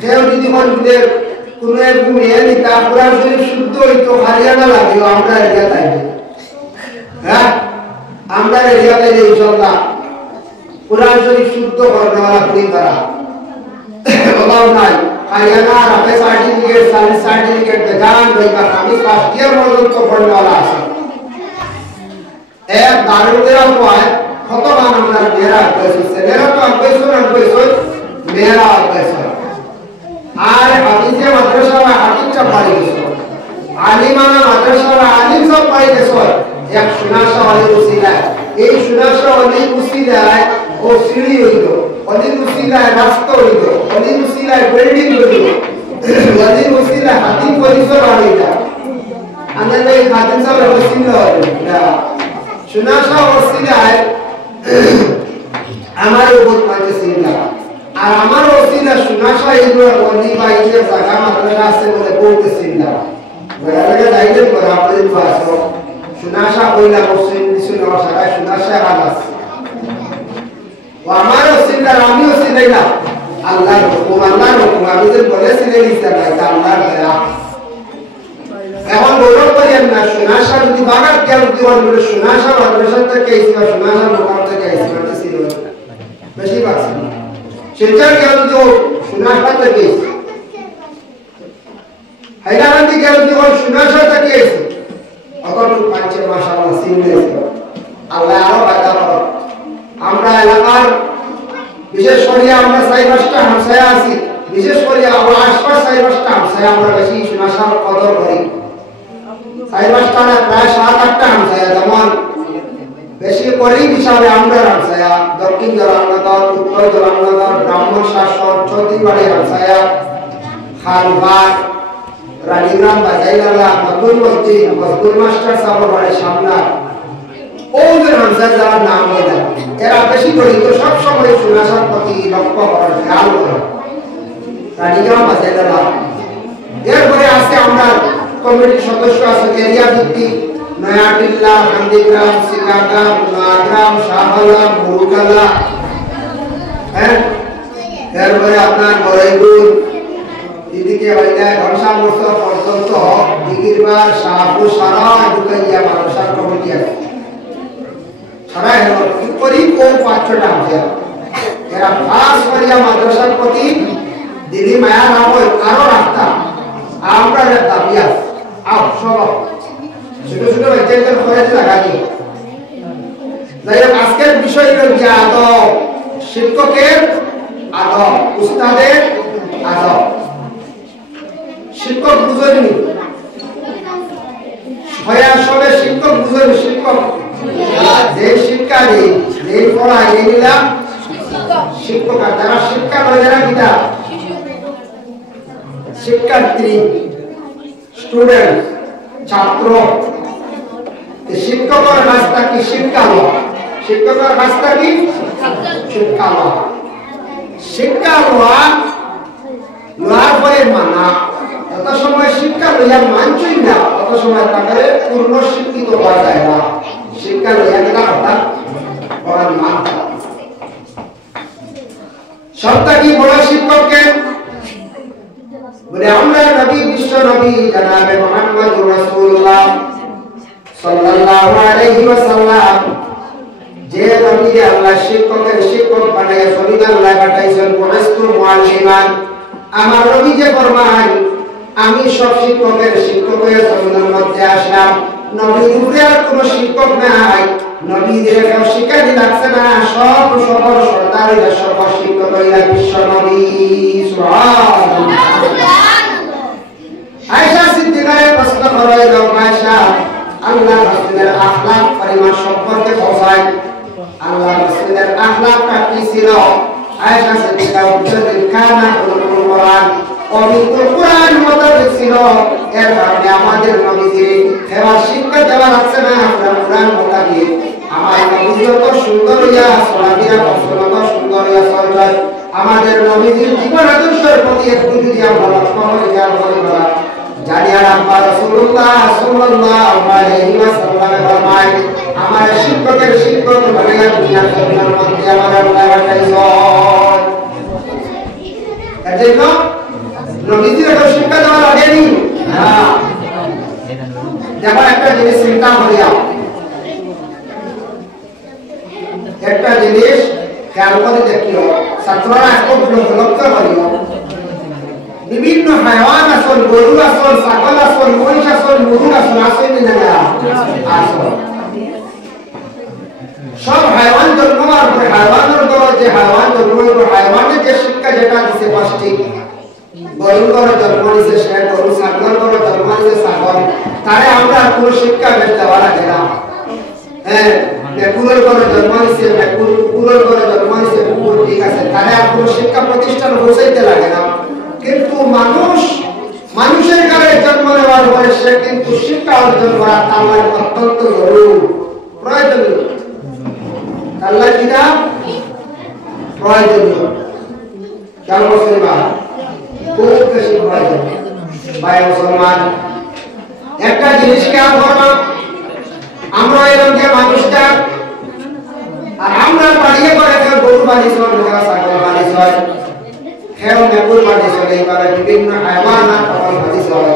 কেউ যদি কোনো এক মেয়ে নিতা কোরআন শরীফ শুদ্ধ হইতো হারিয়ানা লাগেও আমরা এরিয়া তাইবে হ্যাঁ আমরা এরিয়া তাইলে ইনশাআল্লাহ কোরআন শরীফ শুদ্ধ করতে वाला पूरी करा অভাব নাই হারিয়ানা রাখে সার্টিফিকেট বেজান রইবা আমি ফার্স্ট ইয়ার পর্যন্ত পড়নে वाला আছে এক দারুদেরা কয় কতবার আমরা মেয়েরা কইছে ছেলেরা তো কইছো মেয়েরা কইছো আর হাদিসে মাদ্রাসা হাদিস পড়াই গেছো আলিমানা মাদ্রাসা আলিম সব পড়াই গেছো এক সুনাশা ওয়ালি উসিলা এই সুনাশা ওয়ালি উসিলায় ও সিঁড়ি হইলো ওলি উসিলায় রাস্তা হইলো ওলি উসিলায় বিল্ডিং হইলো ওলি উসিলায় হাদিস পরিসর হইলো আনন্দে হাদিস সব উসিলা হইলো সুনাশা উসিলায় আমার উপর পাঁচে সিলা আর আমার ওসিলা সুনাশা এগুলো ওলি বাইরে জায়গা মাদ্রাসা আছে বলে বলতে সিলা বড়ালে দাইতে করা আপনি পাসো সুনাশা কইলা মুসলিম দিছুন সারা সুনাশা আলাস ও আমার ওসিলা আমি ওসিলা না আল্লাহর হুকুম আমি যে বলেছিলেন ইসলাম এটা আল্লাহর দয়া এখন গৌরব করেন না সুনাশা যদি বাগার কেউ জীবন বলে সুনাশা মাদ্রাসা থেকে ইসলাম সুনাশা মোকাম থেকে ইসলাম ছিল বেশি বাকি সেটার কেউ তো সুনাশা থেকে হায়দ্রাবাদি কেউ জীবন সুনাশা থেকে অত পাঁচে মাশাআল্লাহ সিনে আল্লাহ আরো বাধা করো আমরা এলাকার বিশেষ করে আমরা সাইবাসটা হামসায়া আছি বিশেষ করে আমরা আশপাশ সাইবাসটা হামসায়া আমরা বেশি সুনাশার কদর করি সাইবাসটা প্রায় 7-8টা হামসায়া যেমন বেশি করি হিসাবে আমরা হামসায়া দক্ষিণ জলানগর উত্তর জলানগর ব্রাহ্মণ শাসন চৌধুরীবাড়ি হামসায়া খালবাগ রানীগ্রাম বাজাইলালা নতুন মসজিদ মাস্টার সাহেবের বাড়ির সামনে ওদের হামসায়া যারা নাম বলে এরা বেশি করি তো সব সময় সুনাশার প্রতি লক্ষ্য করার খেয়াল করে রানীগ্রাম বাজাইলালা এরপরে আজকে আমরা কমিটির সদস্য আছে এরিয়া ভিত্তিক নয়াটিল্লা হান্দিগ্রাম সিকাগ্রাম নাগ্রাম শাহবালা মুরুগালা হ্যাঁ এরপরে আপনার বড়াইগুল এদিকে ওইটা ঘনশ্যাম মোড় পর্যন্ত দিগিরবার শাহপুর সারা ঢুকাইয়া মাদ্রাসার কমিটি আছে সারা হলো কি করি কোন 5-6টা আছে এরা খাস করিয়া মাদ্রাসার প্রতি দিলি মায়া না হয় আরো রাস্তা আমরা দাবি আছে আও সব ছোট ছোট বাচ্চাদের খরচ লাগাই যাই হোক আজকের বিষয় হলো যে আদব শিক্ষকের আদব উস্তাদের আদব শিক্ষক বুঝেনি সবে শিক্ষক বুঝেনি শিক্ষক যে শিক্ষা নেই যে পড়া এগুলা শিক্ষক আর যারা শিক্ষা নয় যারা কিনা শিক্ষার্থী স্টুডেন্ট ছাত্র শিক্ষকের রাস্তা কি শিক্ষা লওয়া শিক্ষকের রাস্তা কি শিক্ষা লওয়া শিক্ষা লওয়ার পরে মানা যত সময় শিক্ষা লইয়া মানছই না তত সময় তাকে পূর্ণ শিক্ষিত হওয়া যায় না শিক্ষা লইয়া গেলা অর্থাৎ পড়ার মান সবটা কি বড় শিক্ষককে বলে আমরা নবী বিশ্ব নবী জনাবে মুহাম্মদুর রাসূলুল্লাহ সাল্লাল্লাহু আলাইহি ওয়াসাল্লাম যে নবী আল্লাহ শিক্ষকের শিক্ষক বানায় সলিদান আল্লাহ পাঠাইছেন বুআস্তু মুআল্লিমান আমার নবী যে ফরমান আমি সব শিক্ষকের শিক্ষক হয়ে জমিনের মধ্যে আসলাম নবীর উপরে আর কোনো শিক্ষক নাই নবীদের কেউ শিক্ষাই লাগছে না সব সকল সরদার সব শিক্ষক হইলা বিশ্ব নবী সুবহানাল্লাহ আয়েশা সিদ্দিকার প্রশ্ন করাই দাও আয়েশা আল্লাহ রাসূলের আখলাক পরিমাণ সম্পর্কে বোঝায় আল্লাহ রাসূলের আখলাকটা কি ছিল আয়েশা সিদ্দিকা উত্তর কানা উলুল কোরআন পবিত্র কোরআন মোতাবেক ছিল এর কারণে আমাদের নবীজি এবার শিক্ষা দেওয়া লাগছে না আমরা কোরআন মোতাবেক আমার নবী যত সুন্দর হইয়া সলাবিরা কত সুন্দর হইয়া চলছে আমাদের নবীজির জীবন আদর্শের প্রতি একটু যদি আমরা লক্ষ্য করে খেয়াল করি না জানি আর আমরা রাসূলুল্লাহ সাল্লাল্লাহু আলাইহি ওয়াসাল্লাম ফরমায় আমার শিক্ষকের শিক্ষক বানাইয়া দুনিয়ার জমিনের মধ্যে আমার আল্লাহ পাঠাইছেন এজন্য নবীজির একটা শিক্ষা দেওয়া লাগেনি। হ্যাঁ, দেখো একটা জিনিস চিন্তা করিয়া, একটা জিনিস খেয়াল করে দেখিও, ছাত্ররা এখন লক্ষ্য করিও, বিভিন্ন হাইওয়ান আসল, গরু আসল, ছাগল আসল, মহিষ আসল, মুরগ আসল, আসল না আসল। সব হাইওয়ান জন্ম হওয়ার পরে হাইওয়ানের দ্বারা যে হাইওয়ান জন্ম হইব, হাইওয়ানের যে শিক্ষা যেটা দিছে পাঁচটি, গরুর ঘরে জন্ম নিছে সে গরু, ছাগলের ঘরে জন্ম নিছে ছাগল, তারে আমরা কোনো শিক্ষা দেওয়া লাগে না। হ্যাঁ, মেকুরের ঘরে জন্ম নিছে মেকুর, কুকুরের ঘরে জন্ম নিছে কুকুর, ঠিক আছে, তারে আর কোনো শিক্ষা প্রতিষ্ঠান বসাইতে লাগে না। কিন্তু মানুষের ঘরে জন্ম নেওয়ার পরে সে কিন্তু শিক্ষা অর্জন করা তার অত্যন্ত জরুরি, প্রয়োজনীয়। আল্লাহ কিনা প্রয়োজনীয়, কেন মুসলমান খুব বেশি প্রয়োজন। ভাই মুসলমান, একটা জিনিস খেয়াল করবা, আমরা এরকম মানুষটা আর আমরা বাড়িয়ে করে কেউ গরু বাড়ি চল, ছাগল বাড়ি চল, খেও মেকুর বাড়ি চলে, এইভাবে বিভিন্ন হাইওয়ানাত বাড়ি চলে।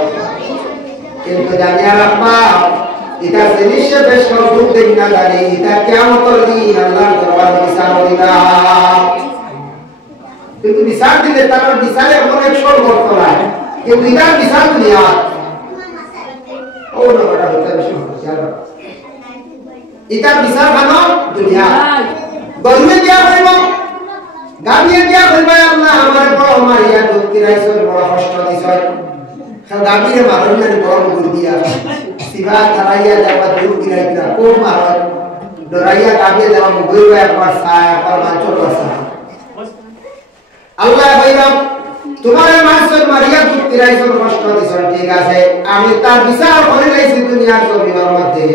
কিন্তু জানিয়া রাখবা, এটা জিনিসে বেশ দুঃখ দেখ না জানি, এটা কিয়ামতের দিন আল্লাহর দরবারে বিচার দিবা। কিন্তু বিচার দিলে তার বিচারে অনেক সর্বর্ত নাই, কিন্তু এটার বিচার দুনিয়া ও না বড় হতে বেশি হচ্ছে, এটার বিচার বানো দুনিয়া। গরমে দিয়া করিব, গাবিয়ে দিয়া করিব, আল্লাহ আমার বড় মারিয়া দুঃখ দিরাইছ, বড় কষ্ট দিছ, গাবিয়ে মারণ না বড় গুড় দিয়া সিবা তারাইয়া যাবা দুঃখ দিরাইতা কোন মারণ ডরাইয়া গাবিয়ে যাবা মুগইব একবার সায় একবার মাঞ্চল বসা। আল্লাহ ভাইরা তোমার মারছর মারিয়া দুঃখ দিরাইছ, কষ্ট দিছ, ঠিক আছে, আমি তার বিচার করে লাইছি দুনিয়ার জমিনের মধ্যে।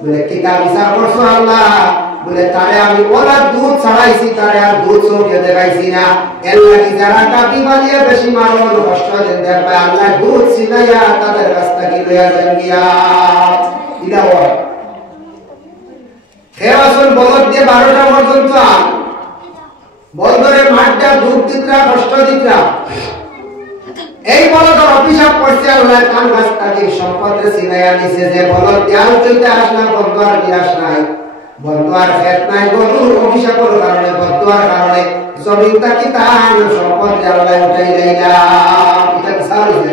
বলে কি তার বিচার করছো আল্লাহ? বলে তারে আমি ওরা দুধ ছাড়াইছি, তারে আর দুধ চোখে দেখাইছি না। এর লাগি যারা কাপি বানিয়ে বেশি মারণ কষ্ট দেন, দেখবে আল্লাহ দুধ ছিনাইয়া তাদের কাছ থেকে লইয়া যান গিয়া। এটা হয় খেয়ে আসুন বলদ দিয়ে 12টা পর্যন্ত বলদরে মাঠটা দুধ দিতরা, কষ্ট দিতরা। এই বলদের অভিশাপ করছে আল্লাহ, কান গাছ তাকে সম্পদে ছিনাইয়া নিছে, যে বলদ দেয়াল চইতে আসলাম, বন্ধুয়ার নিরাশ নাই, বন্ধুয়ার খেত নাই, গরুর অভিশাপের কারণে, বন্ধুয়ার কারণে জমিন তাকে তার সম্পদ আল্লাহ উঠাই লাইলাম। এটা বিচার হইছে।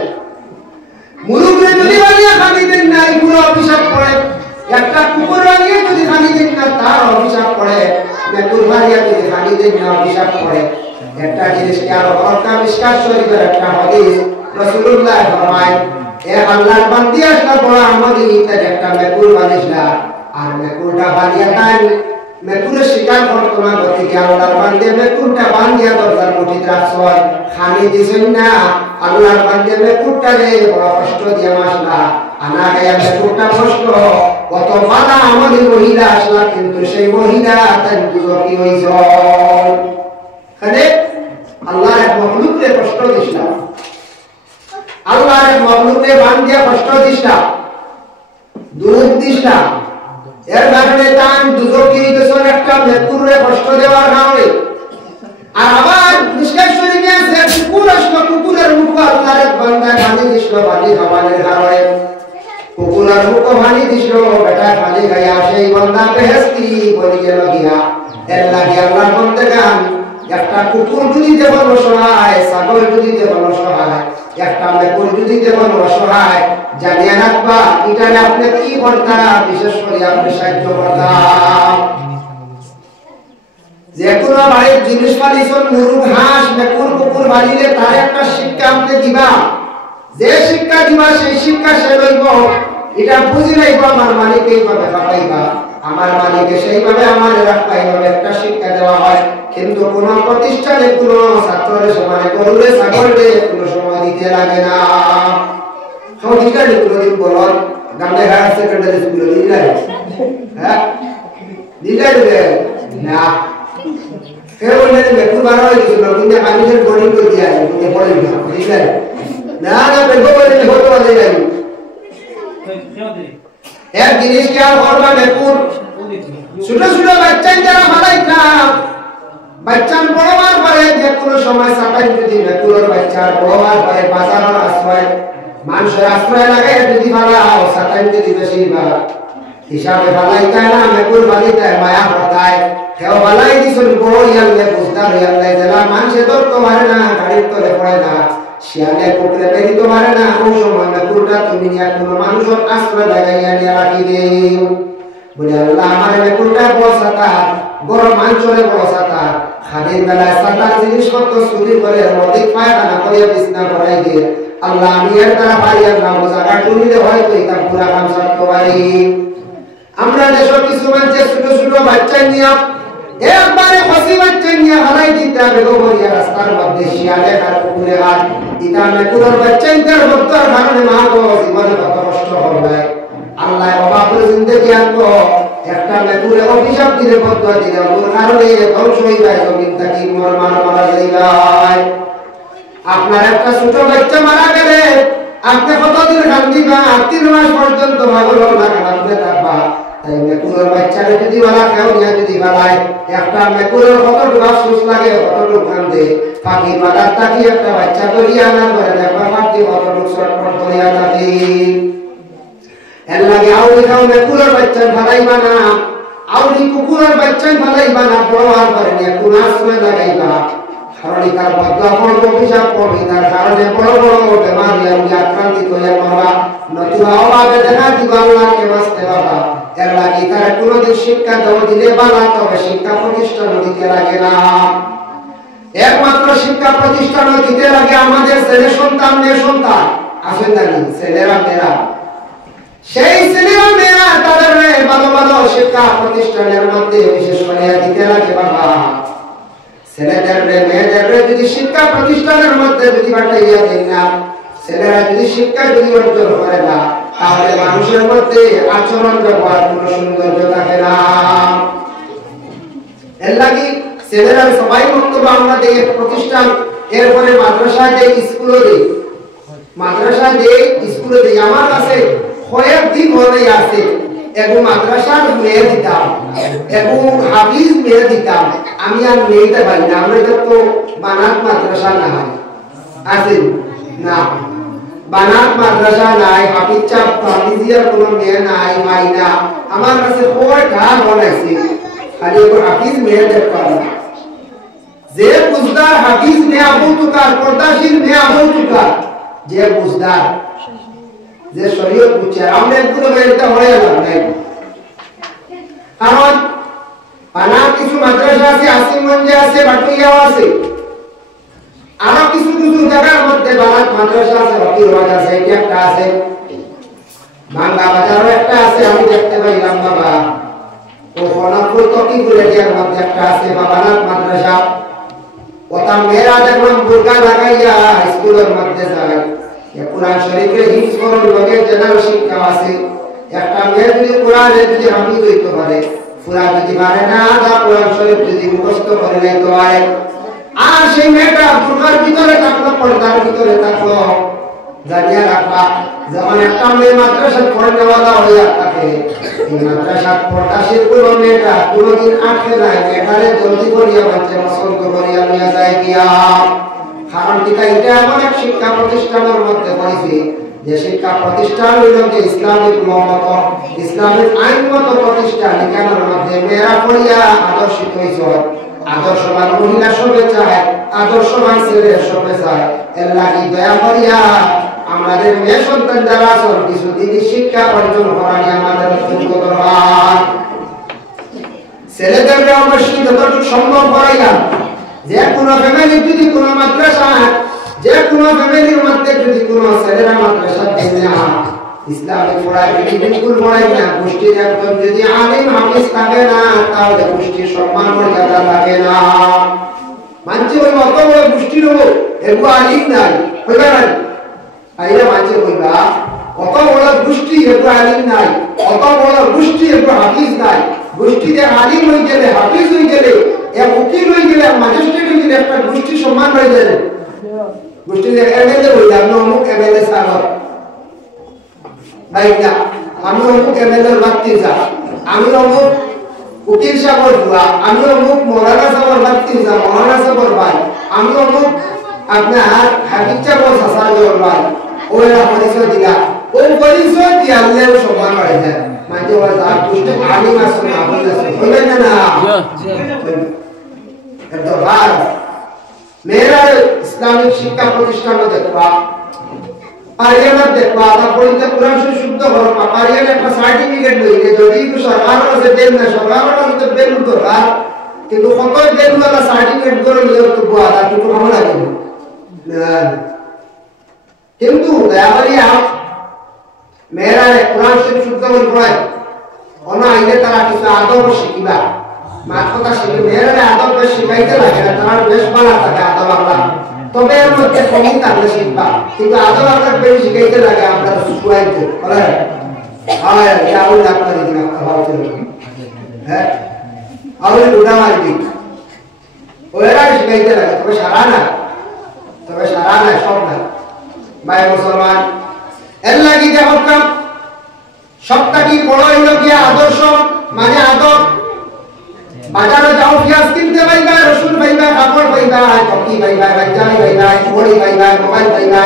মুরুগরে যদি বানিয়ে খানি দেন না, পুরো অভিশাপ পড়ে। একটা কুকুর বানিয়ে যদি খানি দেন না, তার অভিশাপ পড়ে। মেকুর বানিয়ে যদি খানি দেন না, অভিশাপ পড়ে। একটা জিনিসকে আরো হরকা মিশকাত শরীফের একটা হাদিস, রাসূলুল্লাহ ফরমায়, এ আল্লাহর বান্দি আসলা বড় আমদি, এটা একটা মেকুর বানিসলা, আর মেকুরটা বানিয়ে তাই মেকুরের শিকার করতো না, গতিকে আল্লাহর বান্দি মেকুরটা বান্দিয়া দরজার মুঠিতে রাখছো, খানি দিছেন না। আল্লাহর বান্দি মেকুরটা রে বড় কষ্ট দিয়ে মাসলা, আনা গায়া মেকুরটা কষ্ট, কত বাধা আমাদের মহিলা আসলা, কিন্তু সেই মহিলা তাই দুজকি হইছ। আল্লাহর এক মখলুককে কষ্ট দিস না, আল্লাহর এক মখলুককে বান্দিয়া কষ্ট দিস না, দুধ দিস না। এর কারণে তান দুজকি হইতেছ একটা মেকুরে কষ্ট দেওয়ার কারণে। আর আবার মিশকাত শরীফে আছে, কুকুর আসলো, কুকুরের মুখ আল্লাহর এক বান্দা পানি দিছিল, পানি খাওয়ানোর কারণে কুকুরের মুখ পানি দিছিল, বেটা পানি খাইয়া সেই বান্দা বেহেশতি বলি গেল গিয়া। এর লাগে আল্লাহর বান্দাগান, একটা কুকুর যদি দেবন অসহায়, ছাগল যদি দেবন অসহায়, একটা মেকুর যদি দেবন অসহায়, জানিয়ে রাখবা এটা আপনি কি করতাম, বিশেষ করে আপনি সাহায্য করতাম। যে কোনো বাড়ির জিনিস পালিয়েছেন, মুরগ, হাঁস, মেকুর, কুকুর বানিলে তার একটা শিক্ষা আপনি দিবা। যে শিক্ষা দিবা সেই শিক্ষা সে লইব, এটা বুঝি লাইব আমার মালিক এইভাবে খাওয়াইবা, আমার মালিকে সেইভাবে আমার রাখবা, এইভাবে একটা শিক্ষা দেওয়া হয়। কিন্তু কোন প্রতিষ্ঠানে কোন ছাত্রের সমানে গরুরে ছাগলরে কোন সময় দিতে লাগে না। সঠিকার কোনদিন বলন গামলে হায়ার সেকেন্ডারি স্কুলে দিলাই, হ্যাঁ দিলাই না, কেউ বললেন মেকুর বারো হয়ে গেছিল, কিন্তু মানুষের বডি করে দিয়ে আসে, কিন্তু বলে দিলাই না না, বেগো বলে হতে পারে যাই। এক জিনিস খেয়াল করবা, মেকুর ছোট ছোট বাচ্চা যারা মারাই না, বাচ্চার বড়বার পরে যে কোনো সময় সাতাই যদি মেকুরের বাচ্চার বড়বার পরে বাজারের আশ্রয় মানুষের আশ্রয় লাগে যদি ভালো সাতাই যদি বেশি বা হিসাবে ভালাই তাই না মেকুর বালি তাই মায়া হতায় কেউ ভালাই দিছুন বড় ইয়ালে বুঝদার ইয়ালে যারা মানুষে ধরতে পারে না গাড়ির তলে পড়ে না শিয়ালে কুকুরে বেরিতে পারে না ওই সময় মেকুরটা তুমি নিয়ে কোনো মানুষের আশ্রয় লাগাইয়া নিয়ে রাখি দেও বলে আল্লাহ আমার মেকুরটা বড় সাতা গরম মাংসরে বড় সাতা খাদির বেলায় সাতার জিনিসপত্র চুরি করে অধিক পায়খানা করিয়া বিছনা করাই দিয়ে আল্লাহ আমি এর দ্বারা পারি আল্লাহ জায়গা টুনিলে হয়তো এটা পুরা কাম সারতে পারি। আমরা দেশের কিছু মানুষ ছোট ছোট বাচ্চা নিয়ে একবারে ফসি বাচ্চা নিয়ে হারাই দিতে হবে গোবরিয়া রাস্তার মধ্যে শিয়ালে আর কুকুরে হাত এটা মেকুরের বাচ্চা ইন্টার ভক্তর কারণে মা গো জীবনে কত কষ্ট হবে আল্লাহ অবাপুর জিন্দগি আনবো একটা মেকুরে অভিশাপ দিলে বদুয়া দিলে ওর কারণে ধ্বংস হয়ে যায় জমিন থাকি মোর মারা যায়। আপনার একটা ছোট বাচ্চা মারা গেলে আপনি কতদিন কান্দিবা 3 মাস পর্যন্ত ভালো না কাঁদতে থাকবা তাই মেকুরের বাচ্চাকে যদি বলা কেউ নিয়ে যদি বলায় একটা মেকুরের কতটুকু আফসোস লাগে কতটুকু কান্দে পাখি বাজার থাকি একটা বাচ্চা ধরিয়া না করে দেখবা পাখি কতটুকু ছটফট করিয়া থাকি এর লাগে আউরি খাও মেকুরের বাচ্চা ভালাইবা না আউরি কুকুরের বাচ্চা ভালাইবা না বড় আর করে নিয়ে কোন আশ্রয় লাগাইবা কারণ তার বদলা পড়ব অভিশাপ পড়বে তার কারণে বড় বড় বেমারি আমি আক্রান্তিত হয়ে মরবা নতুবা অভাবে দেখা দিব আল্লাহকে বাঁচতে বাবা এর লাগে তার কোনোদিন শিক্ষা দেওয়া দিলে বালা তবে শিক্ষা প্রতিষ্ঠান দিতে লাগে না একমাত্র শিক্ষা প্রতিষ্ঠান দিতে লাগে আমাদের ছেলে সন্তান মেয়ে সন্তান আসেন নাকি ছেলেরা মেয়েরা সেই ছেলেরা মেয়েরা তাদের ভালো ভালো শিক্ষা প্রতিষ্ঠানের মধ্যে বিশেষ করে দিতে লাগে বাবা ছেলেদের মেয়েদের যদি শিক্ষা প্রতিষ্ঠানের মধ্যে যদি পাঠাইয়া দেন না ছেলেরা যদি শিক্ষা যদি অর্জন করে না তাহলে মানুষের মধ্যে আচরণ ব্যবহার কোনো সৌন্দর্য থাকে না। এর লাগি ছেলেরা সবাই বক্তব্য আমরা দেখি প্রতিষ্ঠান এরপরে মাদ্রাসা দেই স্কুলও দেই মাদ্রাসা দেই স্কুলও দেই আমার কাছে কয়েকদিন হলে আছে এগো মাদ্রাসার মেয়ে দিতাম এগো হাফিজ মেয়ে দিতাম আমি আর মেয়েতে পারি না আমরা তো বানাত মাদ্রাসা না হয় আছে না বানাত মাদ্রাসা নাই হাফিজ চাপ হাফিজিয়ার কোনো মেয়ে নাই ভাই না আমার কাছে কয়টা বলাইছে খালি এগো হাফিজ মেয়ে দেখতে না যে বুঝদার হাফিজ মেয়ে আবু তুকার পর্দাশীল মেয়ে আবু তুকার যে বুঝদার যে শরীয়ত বুঝছে আমরা পুরো বেরটা হয়ে গেলাম নাই কারণ পানা কিছু মাদ্রাসা আছে আসিমগঞ্জে আছে বাটুইয়াও আছে আরো কিছু কিছু জায়গার মধ্যে বানাত মাদ্রাসা আছে হকিরবাজ আছে এটা একটা আছে বাংলা বাজারও একটা আছে আমি দেখতে পাইলাম বাবা ও খনাপুর তকিগুলো এর মধ্যে একটা আছে বাবানাত মাদ্রাসা ওটা মেয়েরা দেখলাম বুরকা লাগাইয়া স্কুলের মধ্যে যায় কোরআন শরীফের হিফজ করার লগে জেনারেল শিক্ষা আছে একটা মেয়ে যদি কোরআনে যদি হাফিজ হইতে পারে পুরা যদি পারে না আধা কোরআন শরীফ যদি মুখস্থ করে নিতে পারে আর সেই মেয়েটা বুরকার ভিতরে থাকলো পর্দার ভিতরে থাকলো জানিয়া রাখবা যেমন একটা মেয়ে মাদ্রাসা পড়নেওয়ালা হইয়া থাকে এই মাদ্রাসা পর্দাশীল কোনো মেয়েটা কোনোদিন আটকে যায় মেয়েটারে জলদি করিয়া বাচ্চা পছন্দ করিয়া নিয়ে যায় গিয়া কারণ এটা এমন এক শিক্ষা প্রতিষ্ঠানের মধ্যে পড়েছে যে শিক্ষা প্রতিষ্ঠান হইল যে ইসলামিক মত ইসলামিক আইনগত প্রতিষ্ঠান এখানের মধ্যে মেয়েরা পড়িয়া আদর্শিত হয়েছে আদর্শবান মহিলা সবে চায় আদর্শবান ছেলে সবে চায় এর লাগি দয়া করিয়া আমাদের মেয়ে সন্তান যারা আছেন কিছু দিনই শিক্ষা অর্জন করা নিয়ে আমাদের অত্যন্ত দরকার ছেলেদেরকে অবশ্যই যতটুকু সম্ভব করাইলাম যে কোনো ফ্যামিলি যদি কোনো মাদ্রাসা যে কোনো ফ্যামিলির মধ্যে যদি কোনো ছেলেরা মাদ্রাসা দেয় না ইসলামিক পড়ায় বিলকুল পড়ায় না গোষ্ঠীর একজন যদি আলিম হাফিজ থাকে না তাহলে গোষ্ঠীর সম্মান মর্যাদা থাকে না মানছে ওই অত বড় গোষ্ঠীর এগুলো আলিম নাই হইবা না আইরা মানছে কইবা অত বড় গোষ্ঠী এগুলো আলিম নাই অত বড় গোষ্ঠী এগুলো হাফিজ নাই গোষ্ঠীতে আলিম হয়ে গেলে হাফিজ হয়ে গেলে এক উকিল হয়ে গেলে ম্যাজিস্ট্রেট হয়ে গেলে একটা গোষ্ঠী সম্মান হয়ে যাবে গোষ্ঠীতে এমএলএ হয়ে যাবে অমুক এমএলএ সাহেব ভাই না আমি অমুক এমএলএর বাড়তে যা আমি অমুক উকিল সাহেবের বুয়া, আমি অমুক মৌলানা সাহেবের ভাতিজা, মৌলানা সাহেবের ভাই, আমি অমুক আপনার হাকিম সাহেবের সাসার ভাই, ওরা পরিচয় দিলা, ওই পরিচয় দিয়ালেও সম্মান বাড়ে যায়। মানে ওরা যার পুষ্ট আলিম আছে না আবুল আছে, বলবেন না? এটা ভার মেয়েরা ইসলামিক শিক্ষা প্রতিষ্ঠানে দেখবা, পারিয়ানা দেখবা, তারপরে কোরআন শরীফ শুদ্ধ করবা, পারিয়ানা একটা সার্টিফিকেট লইলে যদি সরকার আছে দেন না, সরকার আছে তো বেলুন দরকার, কিন্তু কত বেলুনওয়ালা সার্টিফিকেট করে নিলেও তো বুয়া তার কিছু ভালো লাগে না। কিন্তু দয়া করিয়া মেয়েরা কোরআন শরীফ শুদ্ধ করে পড়ায়, অন্য আইলে তারা কিছু আদব শিখিবা, মার কথা শিখি, মেয়েরা আদব শিখাইতে লাগে না, তারা বেশ ভালো থাকে আদব আল্লাহ, তবে এর মধ্যে কমই থাকলে শিখবা, কিন্তু আদব আল্লাহ বেশি শিখাইতে লাগে আপনার শুয়াইতে বলে হয় আউল লাগ করে দিন হ্যাঁ আউল উড়া মারবি ওরা শিখাইতে লাগে, তবে সারা না, সব না ভাই মুসলমান। এর লাগি যে হকাম সবটা কি বড় হইল গিয়া আদর্শ, মানে আদব। বাজারে যাও, পেঁয়াজ কিনতে পাইবা, রসুন পাইবা, কাপড় পাইবা, চকি পাইবা, বাচ্চাই পাইবা, বড়ি পাইবা, মোবাইল পাইবা,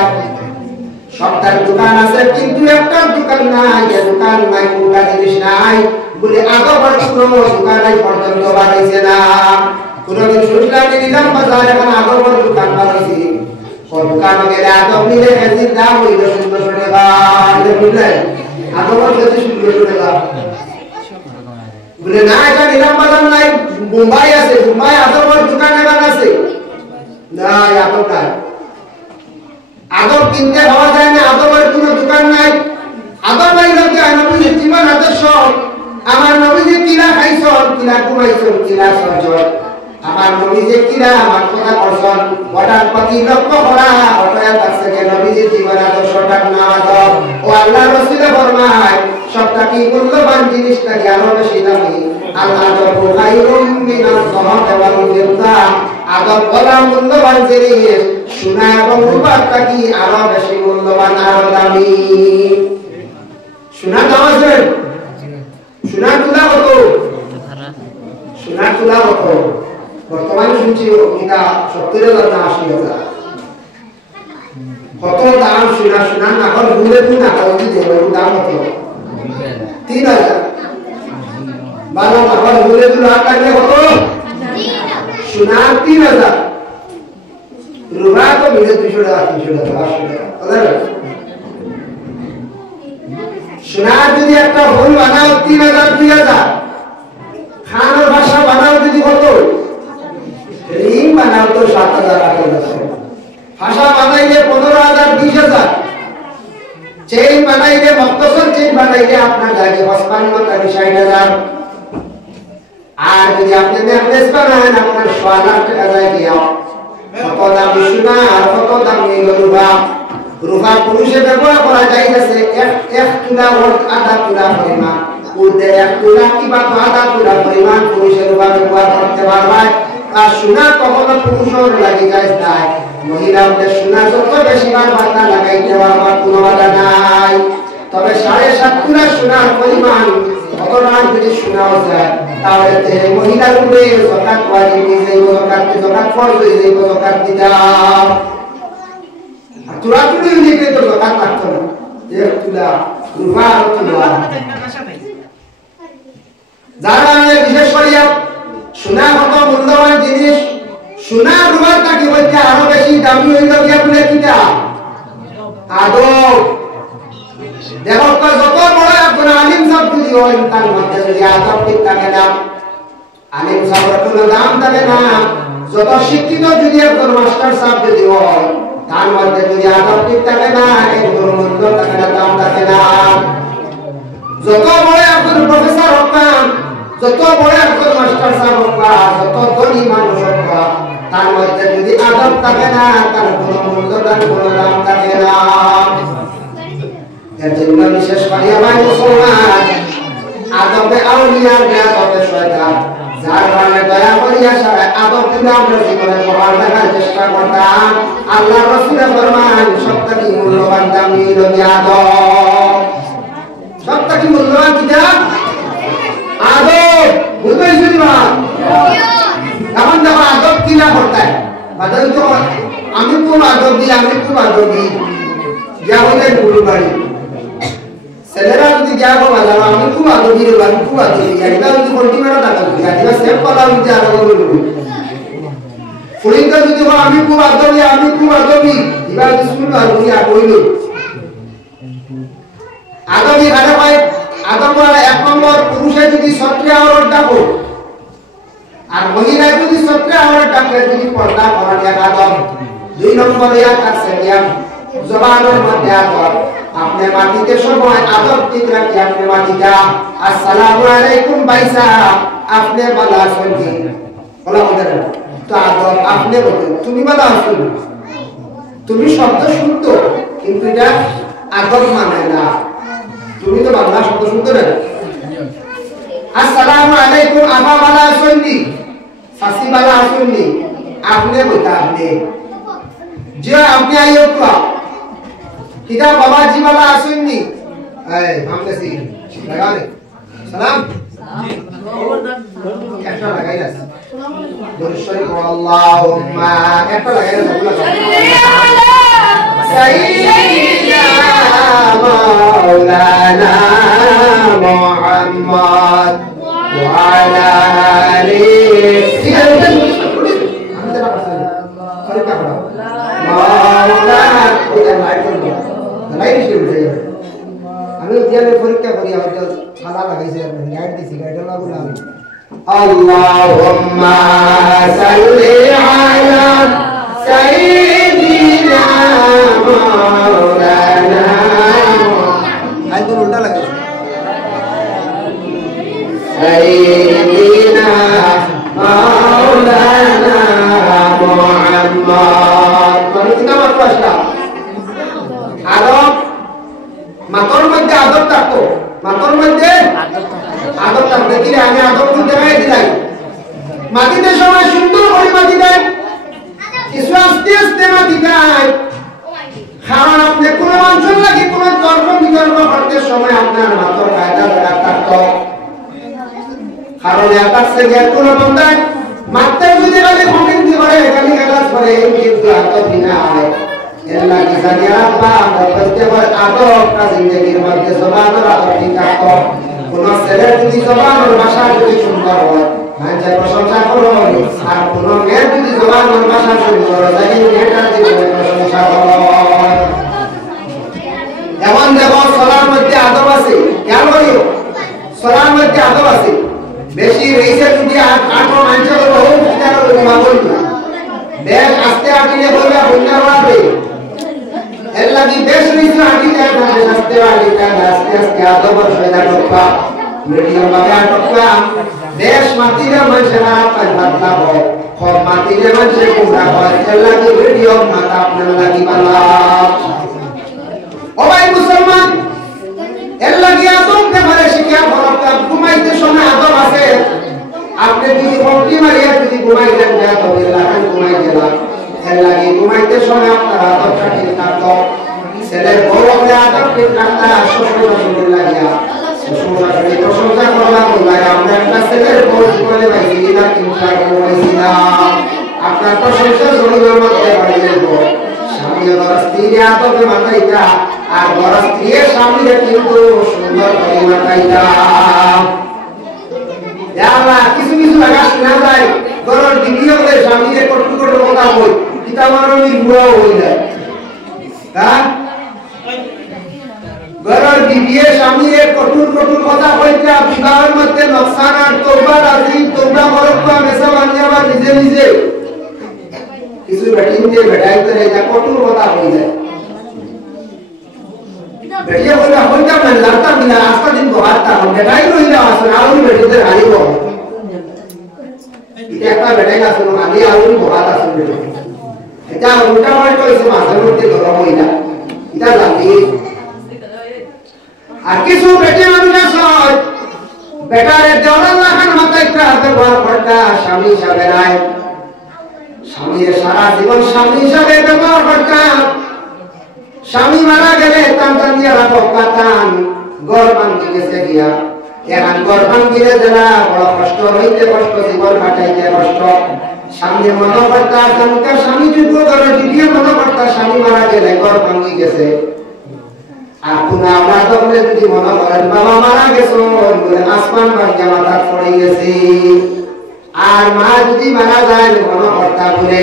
সবটার দোকান আছে, কিন্তু একটা দোকান নাই, যে দোকান নাই, কোনটা জিনিস নাই বলে আদব আর কোনো দোকান নাই পর্যন্ত বানাইছে না। কোনদিন শুনলাম নিলাম বাজার, এখন আদব আর দোকান বানাইছে, দোকানে গেলে আদব নিলে কেজির দাম হইল ১৬০০ টাকা, বুঝলেন? আদব আর কেজি ১৬০০ টাকা বলে না, এটা নিলাম বাজার নাই, মুম্বাই আছে, মুম্বাই আদবের দোকান এবার আছে না, আদব নাই, আদব কিনতে পাওয়া যায় না, আদবের কোনো দোকান নাই। আদব নাই লোকে নবীজির জীবন আদর্শ, আমার নবীজি কিরা খাইছন, কিরা ঘুমাইছন, কিরা সরছন, আমার নবীজি কিরা আমার কথা করছন, ওটার প্রতি লক্ষ্য করা, ওটাই থাকছে যে নবীজির জীবন আদর্শটার নাম আদব। ও আল্লাহ রসুলে ফরমায় সবটা কি মূল্যবান জিনিসটা কি আরো বেশি দামি, আল্লাহ আদব খায়রুম মিনাস সাহাবা ওয়াল ফিদ্দা, আদব বলা মূল্যবান জিনিস, সোনা এবং রূপাটা কি আরো বেশি মূল্যবান, আরো দামি। সোনা দাম আছে, সোনার তুলা কত, সোনার তুলা কত বর্তমানে শুনছি এটা ৭০,০০০ না ৮০,০০০, কত দাম সোনা, সোনার নাকল ঘুরে তুই না কাল দিতে দাম কত ৩,০০০, ভালো নাকল ঘুরে তুই লাখ লাগলে কত সোনার ৩,০০০, রুবা তো মিলে ২০০ টাকা ৩০০ টাকা ৫০০ টাকা। সোনার যদি একটা ভুল বানাও ৩,০০০ ২,০০০, খানের ভাষা বানাও যদি কত, রিং বানাও তো ৭,০০০ ৮,০০০, ভাষা বানাইলে ১৫,০০০ ২০,০০০, চেইন বানাইলে মক্তসর চেইন বানাইলে আপনার লাগে ৫৫ টাকা ৬০,০০০, আর যদি আপনি নেকলেস বানান আপনার ৬,০০,০০০ টাকা যায় দিয়া। কত দামি সোনা আর কত দামি রূপা, রূপা পুরুষে ব্যবহার করা যাইতেছে এক তুলা আধা তুলা পরিমাণ, উর্ধে ১ তুলা কিংবা আধা তুলা পরিমাণ পুরুষের রূপা ব্যবহার করতে পারবে, আর সোনা কখনো পুরুষের লাগি যায় না। মহিলাদের সোনা যত বেশি বার বাতা লাগাইতে পারবার কোনো বাধা নাই, তবে ৭.৫ তুলা সোনার পরিমাণ কতটা যদি শোনাও যায় তাহলে মহিলার উপরে যাকাত ওয়াজিব হয়ে যাবে, যাকাত ফরজ হয়ে যাবে, যাকাত দিতাম। আর তোরা তুই নিতে তো যাকাত লাগতো না, এক তুলা রূপা আর তুলা। যারা বিশেষ করিয়া সোনা কত মূল্যবান জিনিস, সোনা রূপাটা কি বলতে আরো বেশি দামি হইল কি আপনি কিটা আদব। দেখো যত বড় একজন আলিম সাহেব যদি হয় তার মধ্যে যদি আদব ঠিক থাকে না, আলিম সাহেবের কোনো দাম থাকে না। যত শিক্ষিত যদি একজন মাস্টার সাহেব যদি হয় তার মধ্যে যদি আদব ঠিক থাকে না, এর কোনো মূল্য থাকে না, দাম থাকে না। যত বড় একজন প্রফেসর হোক না, যত বড় একজন মাস্টার সাহেব হোক না, যত ধনী মানুষ হোক না, তার মধ্যে যদি আদব থাকে না তার কোনো মূল্য তার কোনো দাম থাকে না। এর জন্য বিশেষ করে আমার মুসলমান আদবে আউলিয়া আদবে শয়তান, যার কারণে দয়া করিয়া সারা আদব থেকে আমরা জীবনে প্রমাণ দেখার চেষ্টা করতাম। আল্লাহ রাসূল ফরমান সবথেকে মূল্যবান দামি হলো আদব, সবথেকে মূল্যবান কিতাব আদব। বুঝলেন আদবি আমি খুব আদবি যা হইলে গুরু বাড়ি ছেলেরা যদি যা বলা আমি খুব আদবি রে আমি খুব আদবি এটা যদি কোনটি মেরা টাকা দিই এটা সেভ করা হইছে আর বলবো ফুলিকা যদি আমি খুব আদবি এবার যদি শুনলো আর উনি আর কইলো আদবি আরে ভাই আদব বলা এক নম্বর পুরুষে যদি 17 আওয়ার ডাকো আর মহিলা যদি 17 আওয়ার ডাকে যদি পর্দা করা এক আদব দুই নম্বর ইয়া কাছে ইয়া জবানের মধ্যে আদব আপনি মাটিতে সময় আদব ঠিক রাখি আপনি মাটিটা আসসালামু আলাইকুম ভাইসা আপনি ভালো আছেন কি বলা বলেন তো আদব আপনি বলেন তুমি ভালো আছো তুমি শব্দ শুনতো কিন্তু এটা আদব মানে না তুমি তো বাংলা শব্দ শুনতে না আসসালামু আলাইকুম আপা ভালো আছেন কি সাসি ভালো আছেন কি আপনি বলতা আপনি যে আপনি আইও তো কিটা বাবা জি ভালো আছেন নি এই हमसे सी लगा ले सलाम একটা লাগাই না দরশয় আল্লাহুম্মা একটা লাগাই না বলা সাইয়্যিদনা মাওলানা মুহাম্মদ ওয়া আলা আলিহি মাওলানা ওটা লাইট করো লাইট শুরু হয়ে যাবে আমি উদ্যানে পরীক্ষা করি হয়তো খালা লাগাইছে আপনি লাইট দিছি গাইডা লাগলো আমি আল্লাহুম্মা সাল্লি আলা সাইয়্যিদিনা মাওলানা আই তো উল্টা লাগাইছে সাইয়্যিদিনা মাওলানা মুহাম্মদ মানে কি নাম আসলা আদব মাতর মধ্যে আদব থাকতো মাতর মধ্যে আদব থাকতো দিলে আমি আদব দেখাই দিলাই মাটিতে সময় সুন্দর করে মাটি দেয় কিছু আস্তে আস্তে মাটি দেয় কারণ আপনি কোনো মানুষের লাগে কোনো তর্ক বিতর্ক করতে সময় আপনার মাতর কায়দা ধরা থাকতো কারণ এটার থেকে কোনো বন্ধায় মাত্র যদি খালি কমেন্ট করে খালি গালাস করে কিন্তু আদব বিনা হয় এল্লা কি জানিয়া আল্লাহ বলতে হয় আদব কা জিন্দেগির মধ্যে জবানের আদব ঠিক থাকতো কোন ছেলে যদি জবানের ভাষা যদি সুন্দর হয় মানুষের প্রশংসা করো আর কোন মেয়ে যদি জবানের ভাষা সুন্দর হয় তাহলে মেয়েটার জীবনে প্রশংসা করো এমন দেখো সলার মধ্যে আদব আছে খেয়াল করিও সলার মধ্যে আদব আছে বেশি রইছে যদি আর কাটো মানুষের বহু বিচার করে মাগল না দেখ আস্তে আটিলে বলবা বন্যা হবে এল্লাদি বেশ রইছে আটিলে আস্তে আটিলে আস্তে আস্তে আদব সয়দা টপকা মিডিয়াম ভাবে টপকা দেশ মাটিরে মানুষেরা পাঁচ বাতলা হয় সব মাটিরে মানুষে কোনা হয় এল্লাদি মিডিয়াম মাতা আপনার লাগি বালা ও ভাই মুসলমান এল্লাদি আদব দেখারে শিক্ষা ফলকা ঘুমাইতে সময় আদব আছে আপনি যদি হকি মারিয়া যদি ঘুমাইতেন যা তবে লাগান ঘুমাই গেলাম এল্লাদি ঘুমাইতে সময় আপনার আদব ঠিক থাকতো ছেলের বড় হলে আদব ঠিক থাকতা শ্বশুর শ্বশুর লাগিয়া শ্বশুর শাশুড়ি প্রশংসা করলাম বললাই আমরা একটা ছেলের বড় জীবনে পাইছি না কিন্তু পাইছি না আপনার প্রশংসা জমিনের মধ্যে বাড়িয়ে দেব স্বামী আমার স্ত্রী আদবে মাথাইটা আর বড় স্ত্রীর স্বামীরে কিন্তু সুন্দর করে মাথাইটা আল্লাহ কিছু কিছু লাগা শোনা যায় গরর ভিডিও করে স্বামীরে কটু কটু কথা বল পিতা মানবী বুড়াও হয়ে যায় হ্যাঁ গরর ভিডিও স্বামীরে কটু কটু কথা কইতা বিবাহের মধ্যে নকশান আর তওবা রাজি তোমরা মরক্কা মেসা বানিয়াবা নিজে নিজে কিছু বেটিনতে বেটাই করে এটা কটু কথা হয়ে যায় বেটিয়া কইলা হইতা না লাগতা বিনা আস্তা দিন বহাতা বেটাই রইলা আসলে আউরি বেটিতে হারিব এটা একটা বেটাই আসলে আমি আউরি বহাতা আসলে এটা উল্টা পাল্টা হইছে মাথার মধ্যে গরম হইলা এটা লাগি আর কিছু বেটি মানুষ আছে বেটারে দেওয়ার লাগান মাথায় একটা হাতে বড় পড়তা স্বামী হিসাবে নাই স্বামীর সারা জীবন স্বামী হিসাবে ব্যবহার করতাম স্বামী মারা গেলে তান্তানিয়া রাখো কাতান গর্বান গেছে গিয়া এখন গর্বান গিয়ে যারা বড় কষ্ট হইতে কষ্ট জীবন কাটাইতে কষ্ট স্বামী মনে করতা স্বামীকে স্বামী যুদ্ধ করে দিদিয়ে মনে করতা স্বামী মারা গেলে ঘর ভাঙি গেছে আপনি আমরা তখন যদি মনে করেন বাবা মারা গেছে আসমান ভাঙিয়া মাথা পড়ে গেছে আর মা যদি মারা যায় মনে করতা বলে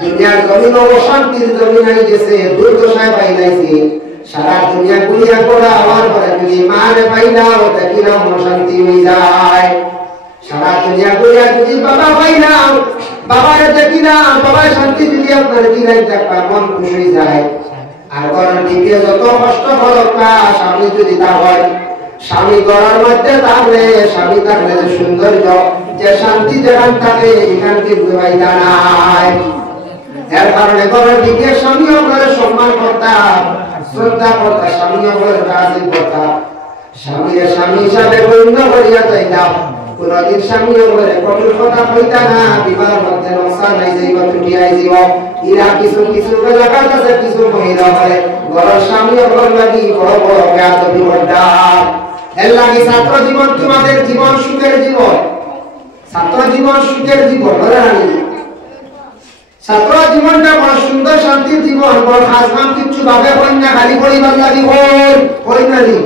দুনিয়ার জমিন অশান্তির জমিন হয়ে গেছে দুর্দশায় পাইলাইছি সারা দুনিয়া গুলিয়া করা আমার পরে যদি মারে পাইলাও দেখিলাম অশান্তি হয়ে যায় সারা দুনিয়া গুলিয়া যদি বাবা পাইলাম বাবারে দেখিলাম বাবার শান্তি যদি আপনার দিলাই দেখবা মন খুশি হয়ে যায় আর ঘরের দিকে যত কষ্ট হলকা স্বামী যদি তা হয় স্বামী ঘরের মধ্যে থাকলে স্বামী থাকলে যে সৌন্দর্য যে শান্তি যেখান থাকে এখান কিন্তু পাইতা নাই এর কারণে ঘরের দিকে স্বামী আপনার সম্মান করতাম শ্রদ্ধা করতা স্বামী আপনার রাজি করতা স্বামীর স্বামী হিসাবে গণ্য করিয়া যাইতাম কোনদিন স্বামী আপনার কঠোর কথা কইতা না বিবাহ মধ্যে নকশা নাই যাইব তুমি আইজিব ইরা কিছু কিছু জায়গা আছে কিছু মহিলা বলে ঘরের স্বামী আপনার লাগি বড় বড় বেয়াদবি করতাম এর লাগি ছাত্র জীবন তোমাদের জীবন সুখের জীবন ছাত্র জীবন সুখের জীবন বলে রানী ছাত্র জীবনটা বড় সুন্দর শান্তির জীবন বড় খাসমাম কিছু ভাবে হই না খালি পরিবার লাগি হই না নি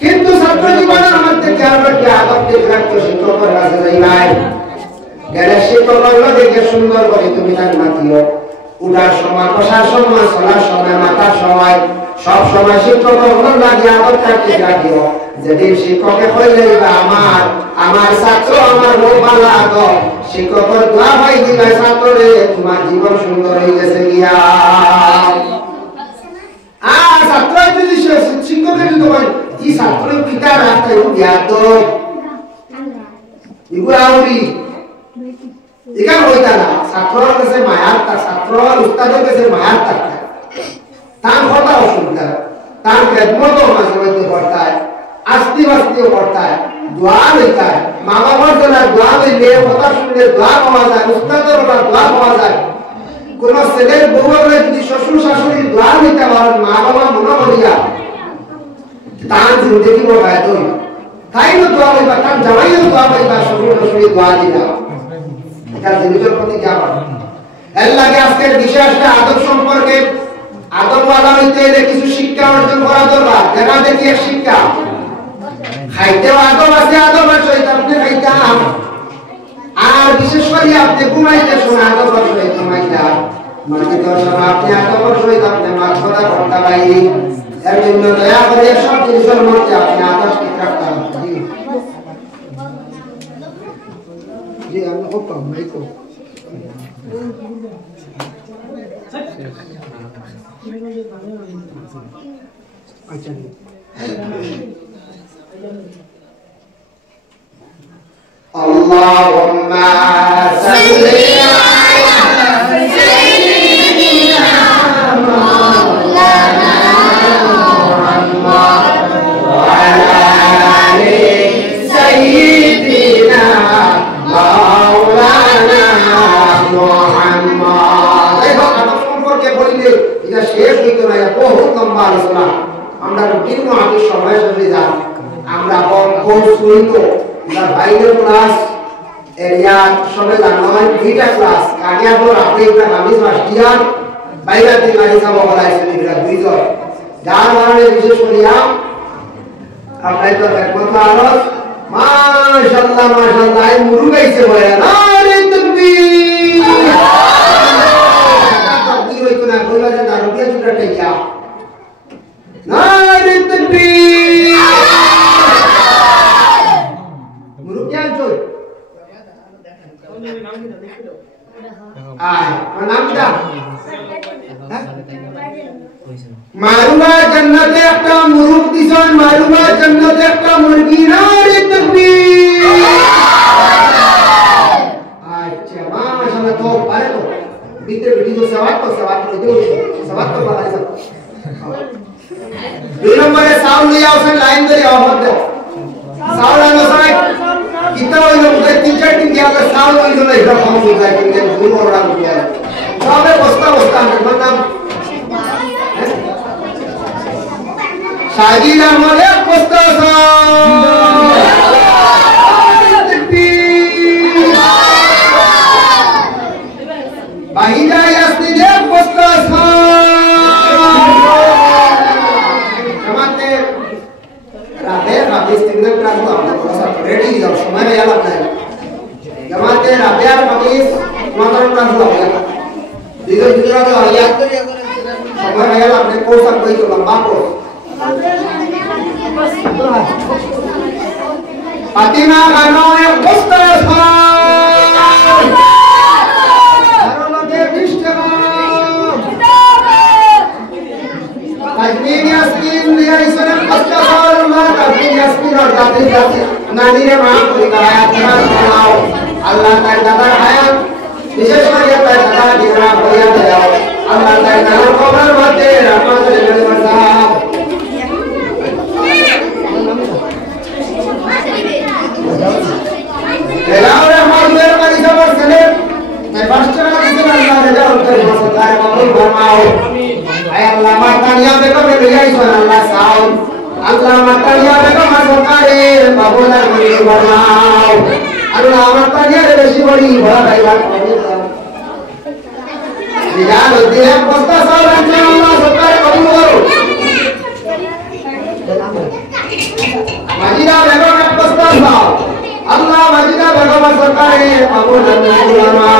কিন্তু ছাত্র জীবনের মধ্যে কি আমরা কি আদব দেখতে শিক্ষকের কাছে যাই নাই গেলে শিক্ষকের দেখে সুন্দর করে তুমি তার মাতিও উঠার সময় বসার সময় চলার সময় মাথার সময় সব সময় শিক্ষকের লাগে আদব থাকতে রাখিও যেদিন শিক্ষকে কইলে আমার ছাত্র আমার বউ ভালো আদব শিক্ষকের দোয়া পাই দিবা ছাত্রে তোমার জীবন সুন্দর হয়ে গেছে গিয়া আর ছাত্র যদি শিক্ষকের যদি বলে এই ছাত্র পিতা রাস্তায় বিয়াদ এগুলো আউরি এখানে হইতা না ছাত্রর কাছে মায়ার তার ছাত্র উস্তাদের কাছে মায়ার থাকতে তার কথা অসুবিধা তার খেদমত মাঝে মধ্যে করতায় আস্তি বাস্তিও করতায় দোয়া লইতায় মা বাবার জন্য দোয়া লইলে কথা শুনলে দোয়া পাওয়া যায় উস্তাদের ওরা দোয়া পাওয়া যায় কোন ছেলের বউ হলে যদি শ্বশুর শাশুড়ির দোয়া লইতে পারেন মা বাবা মনে করিয়া তার জিন্দগি বড়ায় দই তাই না দোয়া লইবা তার জামাইও দোয়া পাইবা শ্বশুর শাশুড়ি দোয়া দিবা এটা জিনিসের প্রতি জ্ঞাপন এর লাগে আজকের বিষয়টা আদব সম্পর্কে আদবওয়ালা হইতে হলে কিছু শিক্ষা অর্জন করা দরকার দেখা দেখি শিক্ষা খাইতেও আদব আছে আদব আছে আপনি খাইতাম আর বিশেষ করে আপনি ঘুমাইতে শোনা আদব আছে ঘুমাইতাম মাটিতে সময় আপনি আদব আছে আপনি মাছ কথা করতে পারি এর জন্য দয়া করে সব জিনিসের মধ্যে আপনি আদব ঠিক রাখতে হবে জি আমি হুকুম মাইকো আচ্ছা আল্লাহুম্মা সাল্লি আলা সাইয়্যিদিনা মাওলানা মুহাম্মদ ওয়া আলা আলি সাইয়্যিদিনা মাওলানা মুহাম্মদ দেখো আদব সম্পর্কে বলিলে এটা শেষ হইতো না বহুত লম্বা আলোচনা আমরা বিভিন্ন আগে সময় চলে যাই আমরা কোর্স হইতো আমরা বাইরের ক্লাস এরিয়া সবে জানুয়ারি দুইটা ক্লাস আগে আমরা আপনি একটা কামিজ মাস্টিয়ার বাইরে থেকে গাড়ি যাব বলাইছে এটা দুইজন যার কারণে বিশেষ করিয়া আপনার তো একমত আলোচ মাশাআল্লাহ মাশাআল্লাহ এই মুরু গাইছে বলে নারে তাকবীর তাকবীর হইতো না কইলা যে দারুবিয়া চুটা টেকা নারে তাকবীর মুরু কেন চল আয় নাম কি মারুমা জান্নাতে একটা মুরগ দিছেন মারুমা জান্নাতে একটা মুরগি নারে তাকবীর আচ্ছা মাশাআল্লাহ তো পারে তো ভিতরে ভিডিও সওয়াত তো পারে সব দুই নম্বরে সাউন্ড লিয়া ওসে লাইন ধরে আওয়াজ দাও সাউন্ড আনো সাই কিতা হইলো তিন চার দিন কি আগে সাউন্ড হইলো না এটা কম হয়ে যায় কিন্তু ভুল ওরা বুঝে সবে বস্তা মানে শাহিদ আহমদ এক বস্তা Gimana ya lah nek kosan ko itu lambako. Fatima kano yang Mustafa. Karena dia Mustafa. Tajmin Yasmin dia isunan Mustafa Allah Tajmin Yasmin और जाते जाते नानी ने मां को दिखाया Allah Allah ताला hayat विशेष करके पैसा दिखना बढ़िया दया Allah ताला कबर मते रहमत से बरसात Elaure amal ber kali sabar sele मैं पास्टर का इसे अल्लाह ने जान कर मसकार कबूल फरमाओ ay Allah matanya beko belia ison Allah saw Allah matanya beko masokare babulan kali फरमाओ Allah matanya beshi bodi bada kailan Jangan dia pasta saran Allah sokare kabul karo Majida beko pasta saw Allah majida bagaimana sekali kabul dan ulama.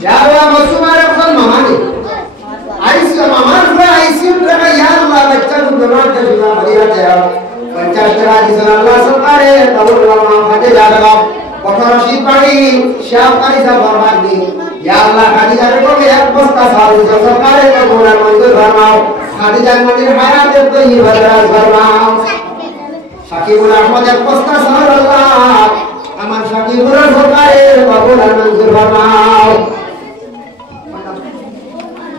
Ya Allah masumare kan mamani. Aisyah mamar fra Aisyah mereka ya Allah baca benar ke juga beriat ya. Baca secara di sana Allah sekali kabul ulama hati jaga. Kotor sipari siapa isa berbagi. Ya Allah hati jaga kau ya pasta selalu sekali kabul dan manzur bermau. Hati jangan menir hayat itu ibadah bermau. Syakirul Ahmad yang posta sallallahu aman syakirul Zubair kabul dan manzur bermau.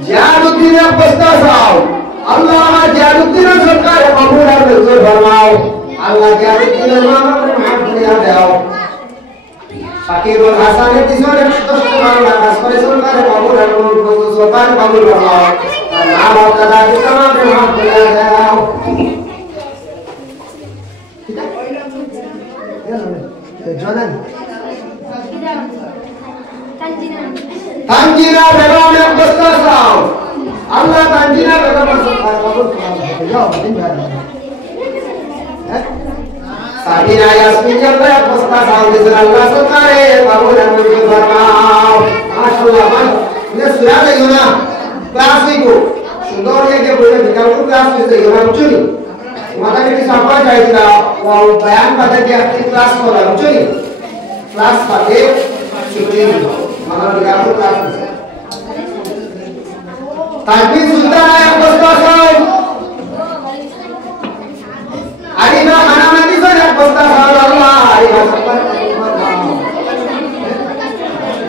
Jaluddin yang posta sal Allah Jaluddin Zubair kabul dan manzur bermau. Allah Jaluddin Muhammad ya dao. Syakirul Hasan yang disore posta Allah kasore Zubair kabul dan manzur Zubair kabul bermau. Allah taala kita Muhammad ya dao. Jordan. Tanjina begam yang besar. Allah tanjina begam masuk kabul. Jauh tinggal. Sabina Yasmin yang besar di Allah sekali kabul dan manzur bermau. Masyaallah man. Ini sudah ada yuna. Kelas itu. Sundornya dia boleh bikin kelas itu yuna curi. Maka ini sampai saya tidak walau bayang pada dia kelas sekolah cuy kelas pakai cuci maka tidak kelas tapi sudah yang besar hari ini anak nanti saya besar Allah hari besar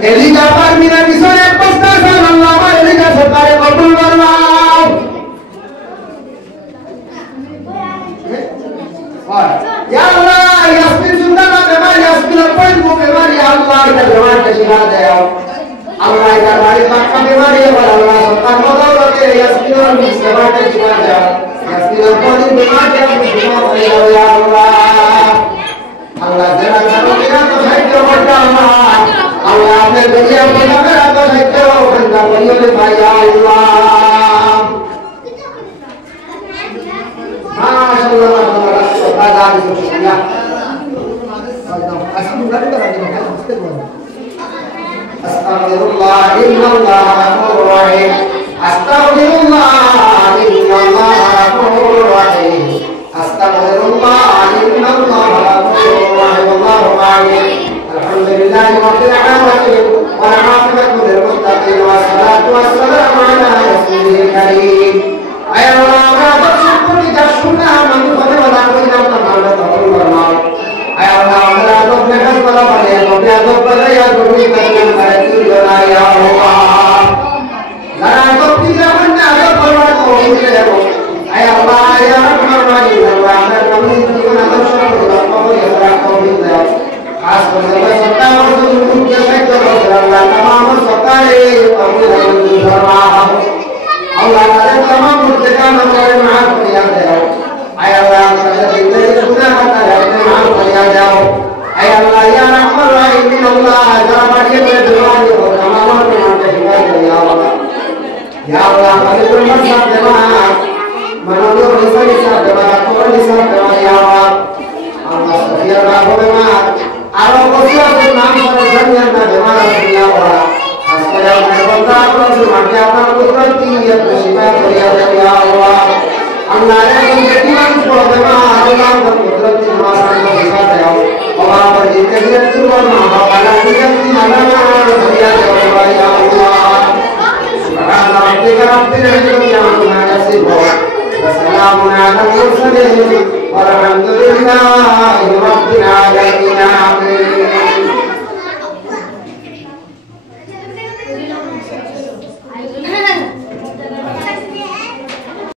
Eli dapat minat di sana besar Allah Eli dapat kabul bermau Ya Allah, Yasmin sudah nak benar, Yasmin apa yang mau benar ya Allah kita benar kasihlah daya. Allah kita balik makan benar ya Allah. Sekarang mau lagi Yasmin orang benar kasihlah daya. Yasmin apa yang benar ya benar ya Allah. Allah jangan kalau kita tu sahaja berdoa. Allah berdoa benar atau sahaja berdoa berdoa ya Allah. Masyaallah. Ada di sini ya. Astagfirullah innallah ghafurur rahim. Astagfirullah innallah ghafurur rahim. Astagfirullah innallah ghafurur rahim. Allahu akbar. Alhamdulillahi rabbil alamin. Wal 'aqibatu lil muttaqin. Wassalatu wassalamu ala rasulil karim. Ayo Allah bersyukur tidak sunnah manu pada orang yang tamat kabul bermau. Ayo Allah adab nekas pada pada yang adab pada yang beri dengan hati ya Allah. Karena adab tidak benar adab bermau tidak. Ayo Allah ya Rahman Rahim Allah dan kami dengan adab syukur Allah ya Rahman Rahim. Khas bersama serta bersyukur kita Allah tamam sekali kabul bermau. Allah Taala tamam merdeka mencari maaf yang jauh. Ayah Allah kita diberi sunnah kata maaf yang jauh. Ayah Allah ya Rahman Rahim Allah jangan dia berdoa di tamam merdeka ya Allah. Ya Allah kami bermaksud dengan menolak lisan dengan Quran lisan dengan ya Allah. Allah setia Rabb dengan Allah khusus nama dan yang dengan ya Allah. Asal আপনি আপনার কুদরতি আপনি শিফা করিয়া দেন ইয়া আল্লাহ আল্লাহ এরকম যেটি মানুষ পড়বে মা আল্লাহ আপনার কুদরতি মারান শিফা দাও বাবা আমার জিতে গিয়ে দুর্বল মা বাবা না নিজে মানা করিয়া দেও ইয়া আল্লাহ سبحان ربك رب العزة عما يصفون وسلام على المرسلين والحمد لله رب العالمين